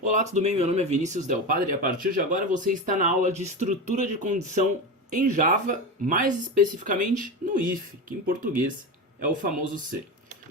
Olá, tudo bem? Meu nome é Vinícius Del Padre e a partir de agora você está na aula de estrutura de condição em Java, mais especificamente no if, que em português é o famoso C.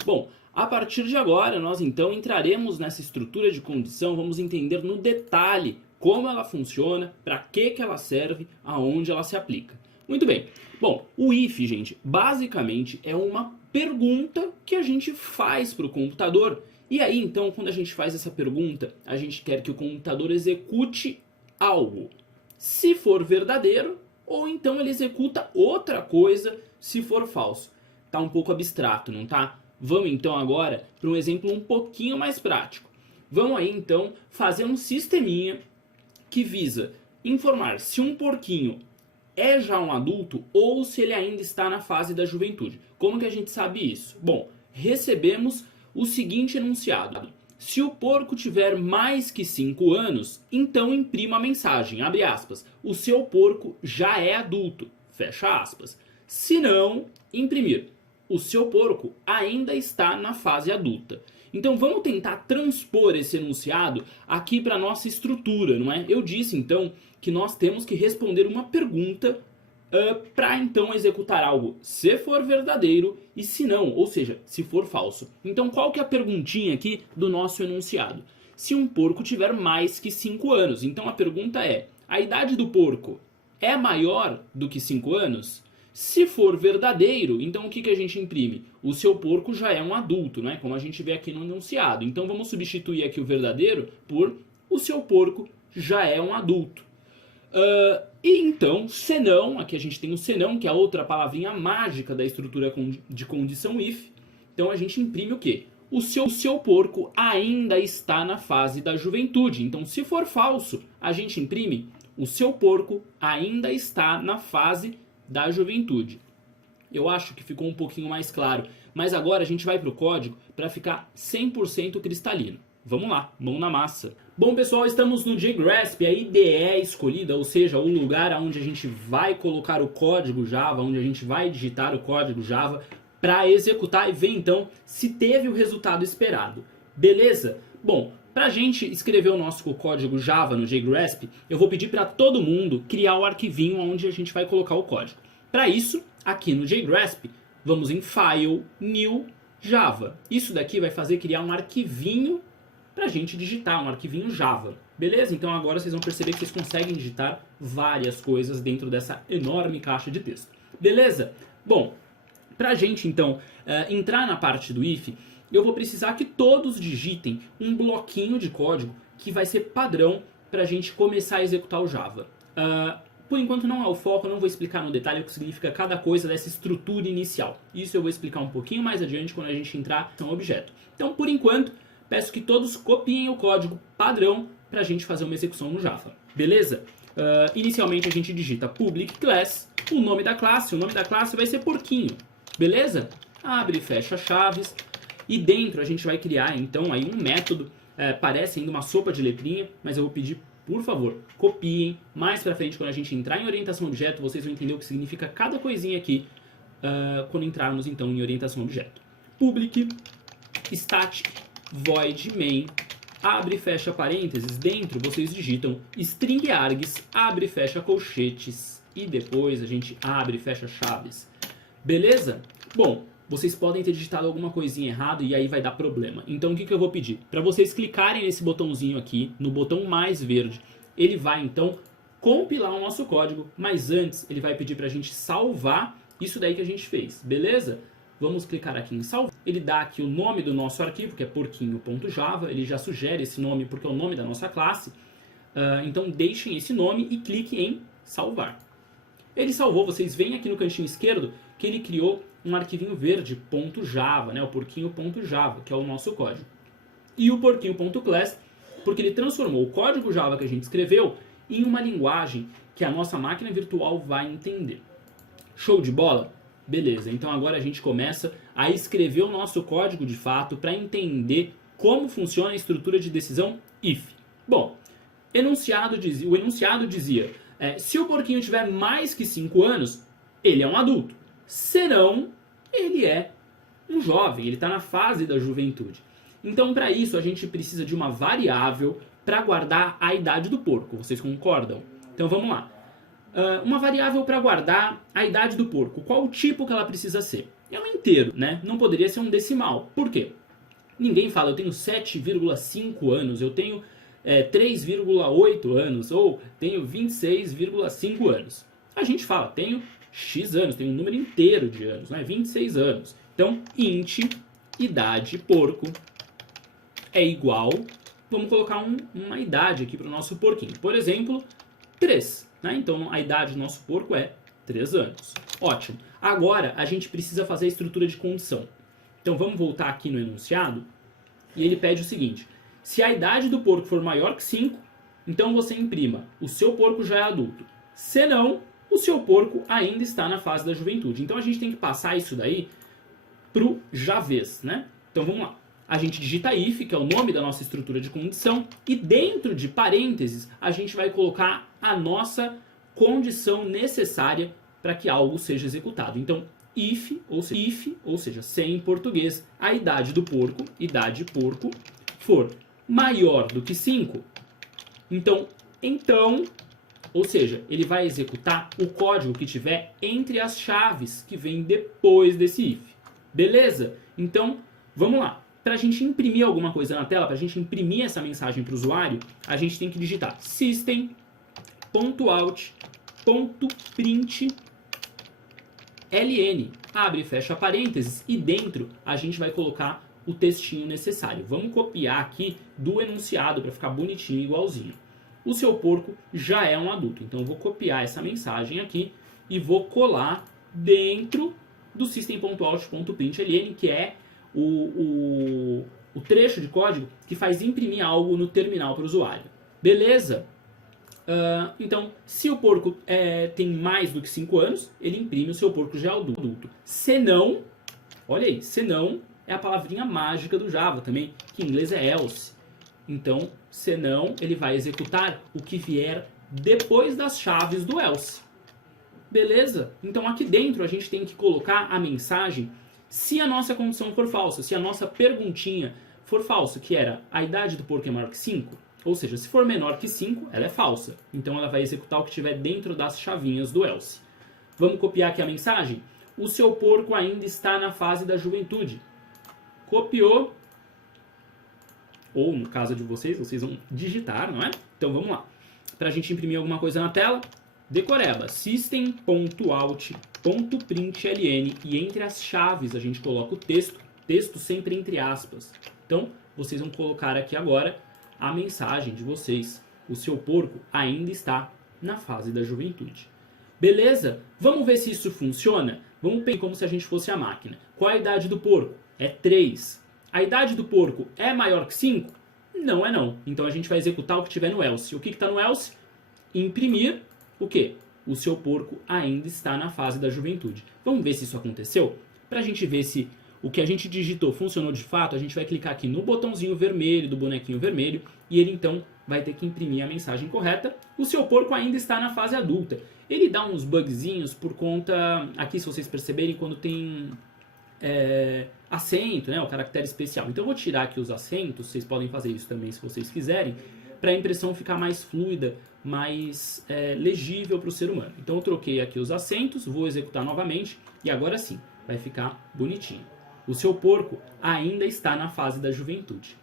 Bom, a partir de agora nós então entraremos nessa estrutura de condição, vamos entender no detalhe como ela funciona, para que ela serve, aonde ela se aplica. Muito bem. Bom, o if, gente, basicamente é uma pergunta que a gente faz para o computador. E aí, então, quando a gente faz essa pergunta, a gente quer que o computador execute algo, se for verdadeiro, ou então ele executa outra coisa, se for falso. Tá um pouco abstrato, não tá? Vamos então agora para um exemplo um pouquinho mais prático. Vamos aí então fazer um sisteminha que visa informar se um porquinho é já um adulto ou se ele ainda está na fase da juventude. Como que a gente sabe isso? Bom, recebemos o seguinte enunciado: se o porco tiver mais que 5 anos, então imprima a mensagem, abre aspas, o seu porco já é adulto, fecha aspas. Se não, imprimir, o seu porco ainda está na fase adulta. Então vamos tentar transpor esse enunciado aqui para a nossa estrutura, não é? Eu disse então que nós temos que responder uma pergunta para então executar algo se for verdadeiro e se não, ou seja, se for falso. Então qual que é a perguntinha aqui do nosso enunciado? Se um porco tiver mais que 5 anos. Então a pergunta é, a idade do porco é maior do que 5 anos? Se for verdadeiro, então o que a gente imprime? O seu porco já é um adulto, né? Como a gente vê aqui no enunciado. Então vamos substituir aqui o verdadeiro por o seu porco já é um adulto. E então, senão, aqui a gente tem o senão, que é a outra palavrinha mágica da estrutura de condição if. Então a gente imprime o quê? O seu porco ainda está na fase da juventude. Então se for falso, a gente imprime o seu porco ainda está na fase da juventude. Eu acho que ficou um pouquinho mais claro, mas agora a gente vai para o código para ficar 100% cristalino. Vamos lá, mão na massa. Bom pessoal, estamos no JGrasp, a IDE escolhida, ou seja, o lugar onde a gente vai colocar o código Java, onde a gente vai digitar o código Java para executar e ver então se teve o resultado esperado. Beleza? Bom, para a gente escrever o nosso código Java no JGrasp, eu vou pedir para todo mundo criar o arquivinho onde a gente vai colocar o código. Para isso, aqui no JGrasp, vamos em File, New, Java. Isso daqui vai fazer criar um arquivinho para a gente digitar, um arquivinho Java. Beleza? Então agora vocês vão perceber que vocês conseguem digitar várias coisas dentro dessa enorme caixa de texto. Beleza? Bom, para a gente então entrar na parte do if, eu vou precisar que todos digitem um bloquinho de código que vai ser padrão para a gente começar a executar o Java. Por enquanto não é o foco, eu não vou explicar no detalhe o que significa cada coisa dessa estrutura inicial. Isso eu vou explicar um pouquinho mais adiante quando a gente entrar no objeto. Então, por enquanto, peço que todos copiem o código padrão para a gente fazer uma execução no Java. Beleza? Inicialmente a gente digita public class, o nome da classe vai ser porquinho. Beleza? Abre e fecha chaves. E dentro a gente vai criar então aí um método, parece ainda uma sopa de letrinha, mas eu vou pedir, por favor, copiem. Mais pra frente, quando a gente entrar em orientação objeto, vocês vão entender o que significa cada coisinha aqui quando entrarmos então em orientação objeto. Public, static, void main, abre e fecha parênteses, dentro vocês digitam string args, abre e fecha colchetes, e depois a gente abre e fecha chaves. Beleza? Bom, vocês podem ter digitado alguma coisinha errada e aí vai dar problema. Então o que eu vou pedir? Para vocês clicarem nesse botãozinho aqui, no botão mais verde, ele vai então compilar o nosso código, mas antes ele vai pedir para a gente salvar isso daí que a gente fez, beleza? Vamos clicar aqui em salvar. Ele dá aqui o nome do nosso arquivo, que é porquinho.java, ele já sugere esse nome porque é o nome da nossa classe. Então deixem esse nome e cliquem em salvar. Ele salvou, vocês veem aqui no cantinho esquerdo que ele criou um arquivinho verde, .java, né, o porquinho.java, que é o nosso código. E o porquinho.class, porque ele transformou o código Java que a gente escreveu em uma linguagem que a nossa máquina virtual vai entender. Show de bola? Beleza, então agora a gente começa a escrever o nosso código de fato para entender como funciona a estrutura de decisão if. Bom, o enunciado dizia, se o porquinho tiver mais que 5 anos, ele é um adulto. Senão, ele é um jovem, ele está na fase da juventude. Então, para isso, a gente precisa de uma variável para guardar a idade do porco. Vocês concordam? Então vamos lá. Uma variável para guardar a idade do porco. Qual o tipo que ela precisa ser? É um inteiro, né? Não poderia ser um decimal. Por quê? Ninguém fala, eu tenho 7,5 anos, eu tenho 3,8 anos, ou tenho 26,5 anos. A gente fala, tenho X anos, tenho um número inteiro de anos, né? 26 anos. Então, int, idade, porco, é igual, vamos colocar uma idade aqui para o nosso porquinho. Por exemplo, 3. Né? Então, a idade do nosso porco é 3 anos. Ótimo. Agora, a gente precisa fazer a estrutura de condição. Então, vamos voltar aqui no enunciado, e ele pede o seguinte: se a idade do porco for maior que 5, então você imprima, o seu porco já é adulto. Se não, o seu porco ainda está na fase da juventude. Então a gente tem que passar isso daí pro javês, né? Então vamos lá. A gente digita if, que é o nome da nossa estrutura de condição, e dentro de parênteses a gente vai colocar a nossa condição necessária para que algo seja executado. Então if, ou seja, se em português a idade do porco, idade porco, for maior do que 5, então, ou seja, ele vai executar o código que tiver entre as chaves que vem depois desse if. Beleza? Então, vamos lá. Para a gente imprimir alguma coisa na tela, para a gente imprimir essa mensagem para o usuário, a gente tem que digitar system.out.println, abre e fecha parênteses, e dentro a gente vai colocar o textinho necessário. Vamos copiar aqui do enunciado para ficar bonitinho, igualzinho. O seu porco já é um adulto. Então eu vou copiar essa mensagem aqui e vou colar dentro do system.out.println, que é o trecho de código que faz imprimir algo no terminal para o usuário. Beleza? Então, se o porco tem mais do que 5 anos, ele imprime o seu porco já é adulto. Se não, olha aí, se não é a palavrinha mágica do Java também, que em inglês é else. Então, senão, ele vai executar o que vier depois das chaves do else. Beleza? Então, aqui dentro, a gente tem que colocar a mensagem se a nossa condição for falsa, se a nossa perguntinha for falsa, que era a idade do porco é maior que 5, ou seja, se for menor que 5, ela é falsa. Então, ela vai executar o que tiver dentro das chavinhas do else. Vamos copiar aqui a mensagem? O seu porco ainda está na fase da juventude. Copiou, ou no caso de vocês vão digitar, não é? Então vamos lá. Para a gente imprimir alguma coisa na tela, decoreba system.out.println, e entre as chaves a gente coloca o texto sempre entre aspas. Então vocês vão colocar aqui agora a mensagem de vocês. O seu porco ainda está na fase da juventude. Beleza? Vamos ver se isso funciona? Vamos pensar como se a gente fosse a máquina. Qual é a idade do porco? É 3. A idade do porco é maior que 5? Não é não. Então a gente vai executar o que tiver no else. O que está no else? Imprimir o quê? O seu porco ainda está na fase da juventude. Vamos ver se isso aconteceu? Para a gente ver se o que a gente digitou funcionou de fato, a gente vai clicar aqui no botãozinho vermelho, do bonequinho vermelho, e ele então vai ter que imprimir a mensagem correta. O seu porco ainda está na fase adulta. Ele dá uns bugzinhos por conta, aqui se vocês perceberem, quando tem acento, né, o caractere especial. Então eu vou tirar aqui os acentos, vocês podem fazer isso também se vocês quiserem, para a impressão ficar mais fluida, mais legível para o ser humano. Então eu troquei aqui os acentos, vou executar novamente, e agora sim, vai ficar bonitinho. O seu porco ainda está na fase da juventude.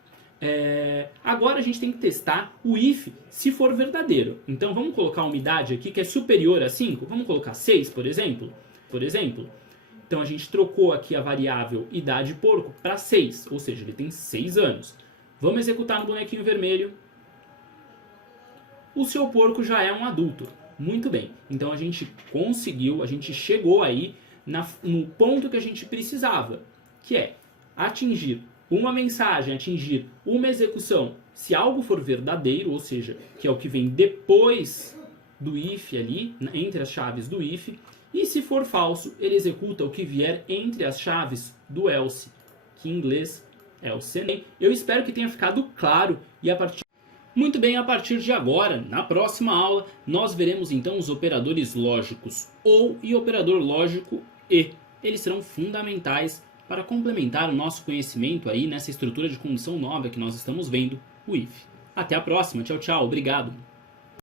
Agora a gente tem que testar o if se for verdadeiro. Então vamos colocar uma idade aqui que é superior a 5, vamos colocar 6, por exemplo. Então a gente trocou aqui a variável idade porco para 6, ou seja, ele tem 6 anos. Vamos executar no bonequinho vermelho. O seu porco já é um adulto. Muito bem. Então a gente conseguiu, a gente chegou aí no ponto que a gente precisava, que é atingir uma mensagem, atingir uma execução, se algo for verdadeiro, ou seja, que é o que vem depois do if ali, entre as chaves do if, e se for falso, ele executa o que vier entre as chaves do else, que em inglês é o else. Eu espero que tenha ficado claro e Muito bem, a partir de agora, na próxima aula, nós veremos então os operadores lógicos OU e operador lógico E. Eles serão fundamentais para complementar o nosso conhecimento aí nessa estrutura de condição nova que nós estamos vendo, o if. Até a próxima. Tchau, tchau. Obrigado.